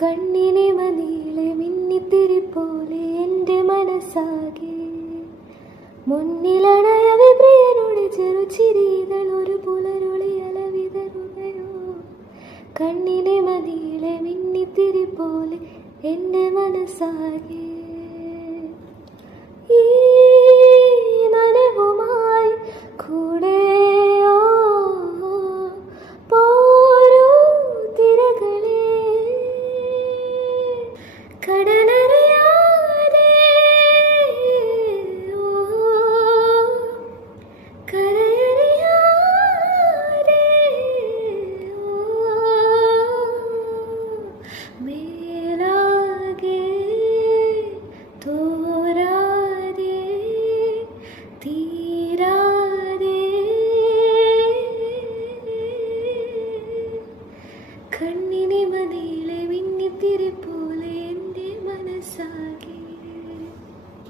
കണ്ണിനെ മതിയിലെ മിന്നിത്തിരി പോലെ എൻ്റെ മനസ്സാകെ മുന്നിലണയവെ പ്രിയരുടെ ചെറുചിരികൾ ഒരു പുലരൊളി അലവിതറുകയോ. കണ്ണിനെ മതിയിലെ മിന്നിത്തിരി പോലെ എൻ്റെ മനസ്സാകെ ഈ നനവുമായി കൂടെയോ പോരൂ തിരകളെ. കടലറിയാതെ കരയറിയാതെ